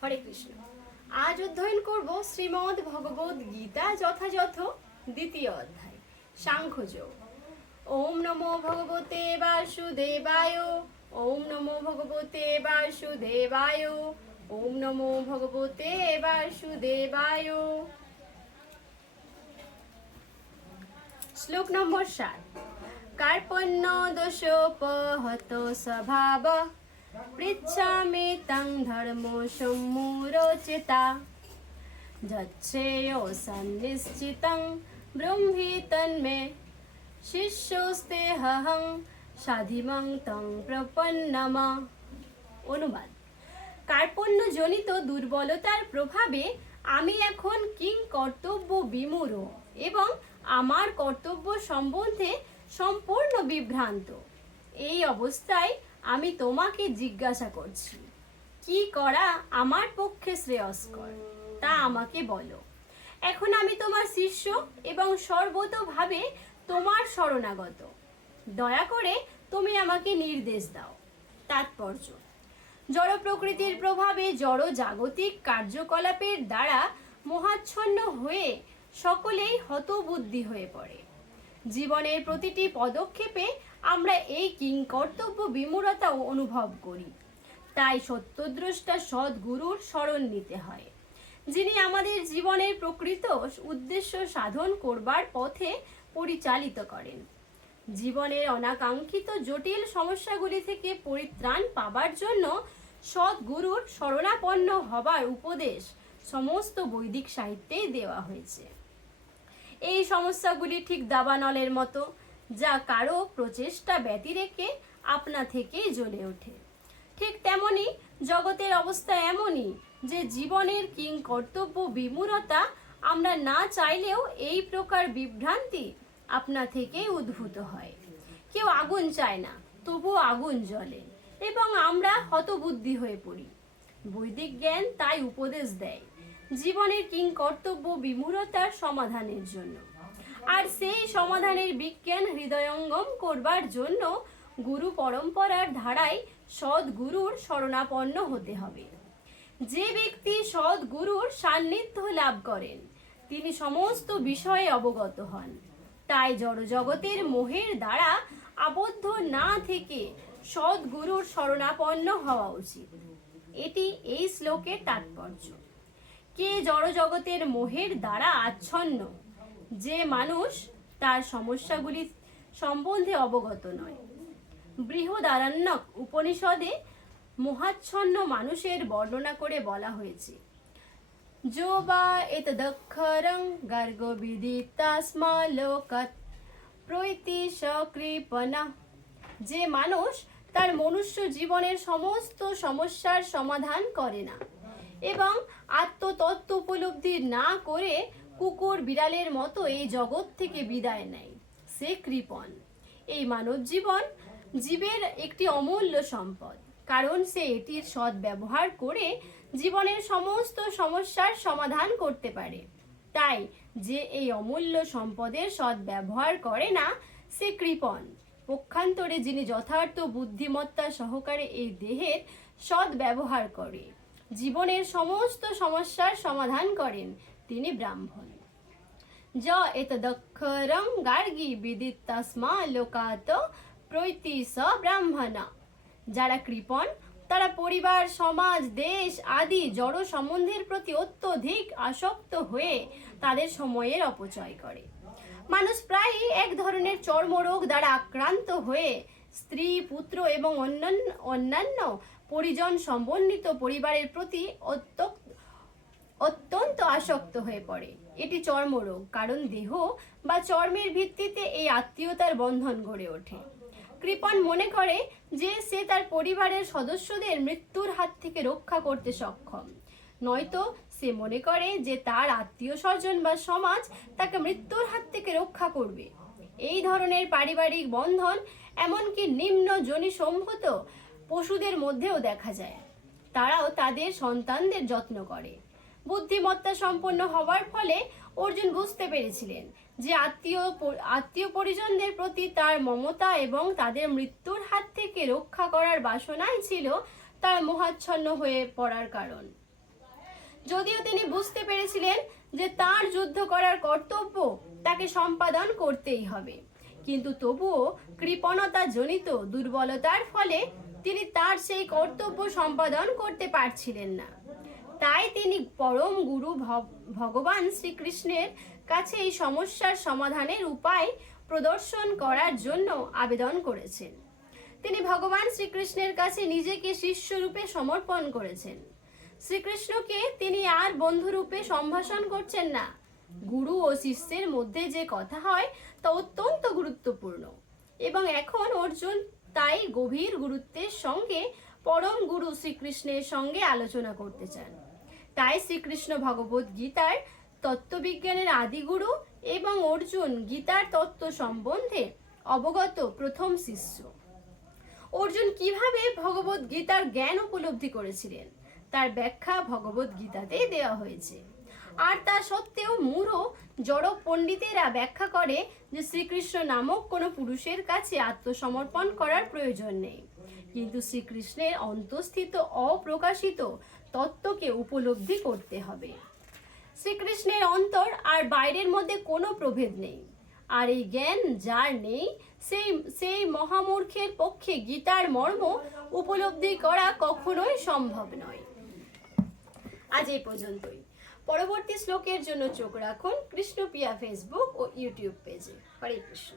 হরে কৃষ্ণ। আজ অধ্যয়ন করব শ্রীমদ ভগবদ গীতা যথাযথ দ্বিতীয় অধ্যায়, সাংখ্যযোগ। ওম নমো ভগবতে বাসুদেবায়, ওম নমো ভগবতে বাসুদেবায়, ওম নমো ভগবতে বাসুদেবায়। শ্লোক নম্বর সাত। কার্পণ্য দোষোপহত স্বভাব পৃচ্ছামি তং ধর্ম সম্মূরোচিতা যচ্ছেয় সন্নিশ্চিতং ব্রহ্মি তন্মে শিষ্যস্তে হহং সাধিমং তং প্রপন্নমা অনুবাদ কার্পণ্যজনিত দুর্বলতার প্রভাবে আমি এখন কিং কর্তব্য বিমূঢ় এবং আমার কর্তব্য সম্বন্ধে সম্পূর্ণ বিভ্রান্ত। এই অবস্থায় আমি তোমাকে জিজ্ঞাসা করছি, কি করা আমার পক্ষে শ্রেয়স্কর? তা আমাকে বলো। এখন আমি তোমার শিষ্য এবং সর্বতভাবে তোমার শরণাগত। দয়া করে তুমি আমাকে নির্দেশ দাও। তাৎপর্য, জড় প্রকৃতির প্রভাবে জড় জাগতিক কার্যকলাপের দ্বারা মোহাচ্ছন্ন হয়ে সকলেই হতবুদ্ধি হয়ে পড়ে। জীবনের প্রতিটি পদক্ষেপে আমরা এই কিংকর্তব্য বিমূঢ়তা অনুভব করি। তাই সত্যদ্রষ্টা সদ্গুরুর স্মরণ নিতে হয়। যিনি আমাদের জীবনের প্রকৃত উদ্দেশ্য সাধন করবার পথে পরিচালিত করেন। জীবনের অনাকাঙ্ক্ষিত জটিল সমস্যাগুলি থেকে পরিত্রাণ পাবার জন্য সদ্গুরুর শরণাপন্ন হবার উপদেশ সমস্ত বৈদিক সাহিত্যেই দেওয়া হয়েছে। এই সমস্যাগুলি ঠিক দাবানলের মতো যা কারও প্রচেষ্টা ব্যতি রেখে আপনা থেকেই জ্বলে ওঠে। ঠিক তেমনি জগতের অবস্থা এমনই যে জীবনের কিং কর্তব্য বিমূঢ়তা আমরা না চাইলেও এই প্রকার বিভ্রান্তি আপনা থেকেই উদ্ভূত হয়। কেউ আগুন চায় না, তবুও আগুন জ্বলে এবং আমরা হতবুদ্ধি হয়ে পড়ি। বৈদিক জ্ঞান তাই উপদেশ দেয় জীবনের কিং কর্তব্য বিমূঢ়তার সমাধানের জন্য। আর সেই সমাধানের বিজ্ঞান হৃদয়ঙ্গম করবার জন্য গুরু পরম্পরার ধারায় সদ্গুরুর শরণাপন্ন হতে হবে। যে ব্যক্তি সদ্গুরুর সান্নিধ্য লাভ করেন, তিনি সমস্ত বিষয়ে অবগত হন। তাই জড়জগতের মোহের দ্বারা আবদ্ধ না থেকে সদ্গুরুর শরণাপন্ন হওয়া উচিত। এটি এই শ্লোকের তাৎপর্য। কে জড়জগতের মোহের দ্বারা আচ্ছন্ন যে মানুষ তার সমস্যাগুলি সম্বন্ধে অবগত নয়। বৃহদারণ্যক উপনিষদে মহাচ্ছন্ন মানুষের বর্ণনা করে বলা হয়েছে, যো বা এতদক্ষরং গার্গ বিদিতাস্মা লোকত প্রৈতি সকৃপনা যে মানুষ তার মনুষ্য জীবনের সমস্ত সমস্যার সমাধান করে না এবং আত্মতত্ত্ব উপলব্ধি না করে কুকুর বিড়ালের মতো এই জগৎ থেকে বিদায় নেয়। সে কৃপণ। এই মানব জীবন জীবের একটি অমূল্য সম্পদ। কারণ সে এটির সৎ ব্যবহার করে জীবনের সমস্ত সমস্যার সমাধান করতে পারে। তাই যে এই অমূল্য সম্পদের সৎ ব্যবহার করে না, সে কৃপণ। পক্ষান্তরে যিনি যথার্থ বুদ্ধিমত্তা সহকারে এই দেহের সৎ ব্যবহার করে, জীবনের সমস্ত সমস্যার সমাধান করেন তিনি ব্রাহ্মণ য এত এতদক্ষরং গার্গী বিদিত তস্মা লোকাত প্রৈতি স ব্রাহ্মণ যারা কৃপণ, তারা পরিবার, সমাজ, দেশ আদি জড় সম্বন্ধের প্রতি অত্যধিক আসক্ত হয়ে তাদের সময়ের অপচয় করে। মানুষ প্রায়ই এক ধরনের চর্মরোগ দ্বারা আক্রান্ত হয়ে স্ত্রী, পুত্র এবং অন্যান্য অন্যান্য পরিজন সম্বন্ধিত পরিবারের প্রতি অত্যন্ত অত্যন্ত আসক্ত হয়ে পড়ে। এটি চর্মরোগ, কারণ দেহ বা চর্মের ভিত্তিতে এই আত্মীয়তার বন্ধন গড়ে ওঠে। কৃপণ মনে করে যে সে তার পরিবারের সদস্যদের মৃত্যুর হাত থেকে রক্ষা করতে সক্ষম। নয়তো সে মনে করে যে তার আত্মীয় স্বজন বা সমাজ তাকে মৃত্যুর হাত থেকে রক্ষা করবে। এই ধরনের পারিবারিক বন্ধন এমনকি নিম্ন জনি সম্ভূত পশুদের মধ্যেও দেখা যায়। তারাও তাদের সন্তানদের যত্ন করে। বুদ্ধিমত্তা সম্পন্ন হওয়ার ফলে অর্জুন বুঝতে পেরেছিলেন যে আত্মীয় আত্মীয় পরিজনদের প্রতি তার মমতা এবং তাদের মৃত্যুর হাত থেকে রক্ষা করার বাসনাই ছিল তার মোহাচ্ছন্ন হয়ে পড়ার কারণ। যদিও তিনি বুঝতে পেরেছিলেন যে তার যুদ্ধ করার কর্তব্য তাকে সম্পাদন করতেই হবে, কিন্তু তবুও কৃপণতা জনিত দুর্বলতার ফলে তিনি তার সেই কর্তব্য সম্পাদন করতে পারছিলেন না। তাই তিনি পরম গুরু ভগবান শ্রীকৃষ্ণের কাছে এই সমস্যার সমাধানের উপায় প্রদর্শন করার জন্য আবেদন করেছেন। তিনি ভগবান শ্রীকৃষ্ণের কাছে নিজেকে শিষ্যরূপে সমর্পণ করেছেন। শ্রীকৃষ্ণকে তিনি আর বন্ধুরূপে সম্ভাষণ করছেন না। গুরু ও শিষ্যের মধ্যে যে কথা হয় তা অত্যন্ত গুরুত্বপূর্ণ এবং এখন অর্জুন তাই গভীর গুরুত্বের সঙ্গে পরম গুরু শ্রীকৃষ্ণের সঙ্গে আলোচনা করতে চান। তাই শ্রীকৃষ্ণ ভগবত গীতার তত্ত্ববিজ্ঞানের আদিগুরু এবং অর্জুন গীতার তত্ত্ব সম্বন্ধে অবগত প্রথম শিষ্য। অর্জুন কীভাবে ভগবত গীতার জ্ঞান উপলব্ধি করেছিলেন? তার ব্যাখ্যা ভগবত গীতাতেই দেওয়া হয়েছে। আর তা সত্ত্বেও মূঢ়, জড় পণ্ডিতেরা ব্যাখ্যা করে যে শ্রীকৃষ্ণ নামক কোনো পুরুষের কাছে আত্মসমর্পণ করার প্রয়োজন নেই। কিন্তু শ্রীকৃষ্ণের অন্তঃস্থিত অপ্রকাশিত তত্ত্বকে উপলব্ধি করতে হবে। শ্রীকৃষ্ণের অন্তর আর বাইরের মধ্যে কোনো প্রভেদ নেই। আর এই জ্ঞান যার নেই, সেই সেই মহামূর্খের পক্ষে গীতার মর্ম উপলব্ধি করা কখনোই সম্ভব নয়। আজ এই পর্যন্তই। পরবর্তী শ্লোকের জন্য চোখ রাখুন কৃষ্ণপ্রিয়া ফেসবুক ও ইউটিউব পেজে। হরে কৃষ্ণ।